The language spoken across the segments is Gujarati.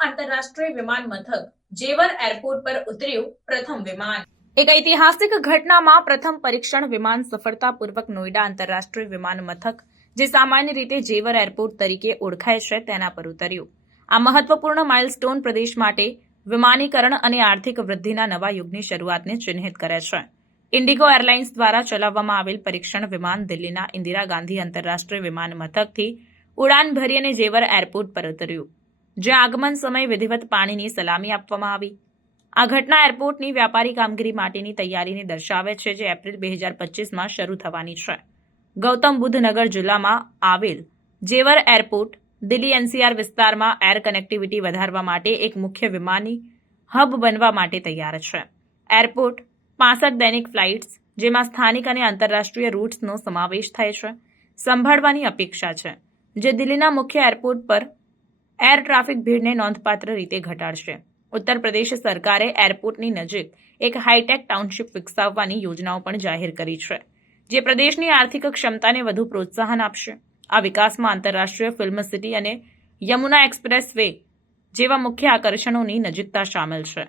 આંતરરાષ્ટ્રીય વિમાન મથક જેવર એરપોર્ટ પર ઉતર્યું પ્રથમ વિમાન. એક ઐતિહાસિક ઘટનામાં પ્રથમ પરીક્ષણ વિમાન સફળતાપૂર્વક નોઈડા આંતરરાષ્ટ્રીય વિમાન મથક, જે સામાન્ય રીતે જેવર એરપોર્ટ તરીકે ઓળખાય છે, તેના પર ઉતર્યું. આ મહત્વપૂર્ણ માઇલસ્ટોન પ્રદેશ માટે વિમાનીકરણ અને આર્થિક વૃદ્ધિના નવા યુગની શરૂઆતને ચિહ્નિત કરે છે. ઇન્ડિગો એરલાઇન્સ દ્વારા ચલાવવામાં આવેલ પરીક્ષણ વિમાન દિલ્હીના ઇન્દિરા ગાંધી આંતરરાષ્ટ્રીય વિમાન મથકથી ઉડાન ભરી અને જેવર એરપોર્ટ પર ઉતર્યું. જ્યાં આગમન સમયે વિધિવત પાણીની સલામી આપવામાં આવી. આ ઘટના એરપોર્ટની વ્યાપારી કામગીરી માટેની તૈયારીને દર્શાવે છે જે એપ્રિલ બે હજાર પચીસમાં શરૂ થવાની છે. ગૌતમ બુદ્ધ નગર જિલ્લામાં આવેલ જેવર એરપોર્ટ, દિલ્હી એનસીઆર વિસ્તારમાં એર કનેક્ટિવિટી વધારવા માટે એક મુખ્ય વિમાની હબ બનવા માટે તૈયાર છે. એરપોર્ટ, પાસઠ દૈનિક ફ્લાઇટ્સ, જેમાં સ્થાનિક અને આંતરરાષ્ટ્રીય રૂટ્સનો સમાવેશ થાય છે, સંભાળવાની અપેક્ષા છે. જે દિલ્હીના મુખ્ય એરપોર્ટ પર એર ટ્રાફિક ભીડને નોંધપાત્ર રીતે ઘટાડશે. ઉત્તર પ્રદેશ સરકારે એરપોર્ટની નજીક એક હાઈટેક ટાઉનશીપ વિકસાવવાની યોજનાઓ પણ જાહેર કરી છે, જે પ્રદેશની આર્થિક ક્ષમતાને વધુ પ્રોત્સાહન આપશે. આ વિકાસમાં આંતરરાષ્ટ્રીય ફિલ્મ સિટી અને યમુના એક્સપ્રેસ વે જેવા મુખ્ય આકર્ષણોની નજીકતા સામેલ છે.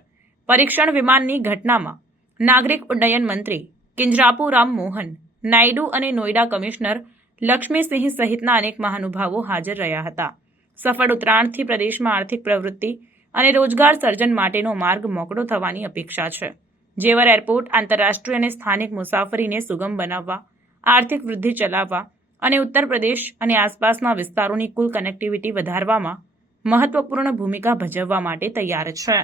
પરીક્ષણ વિમાનની ઘટનામાં નાગરિક ઉડ્ડયન મંત્રી કિંજરાપુ રામ મોહન, નાયડુ અને નોઈડા કમિશનર લક્ષ્મીસિંહ સહિતના અનેક મહાનુભાવો હાજર રહ્યા હતા. સફળ ઉત્તરાયણથી પ્રદેશમાં આર્થિક પ્રવૃત્તિ અને રોજગાર સર્જન માટેનો માર્ગ મોકળો થવાની અપેક્ષા છે. જેવર એરપોર્ટ આંતરરાષ્ટ્રીય અને સ્થાનિક મુસાફરીને સુગમ બનાવવા, આર્થિક વૃદ્ધિ ચલાવવા અને ઉત્તર પ્રદેશ અને આસપાસના વિસ્તારોની કુલ કનેક્ટિવિટી વધારવામાં મહત્વપૂર્ણ ભૂમિકા ભજવવા માટે તૈયાર છે.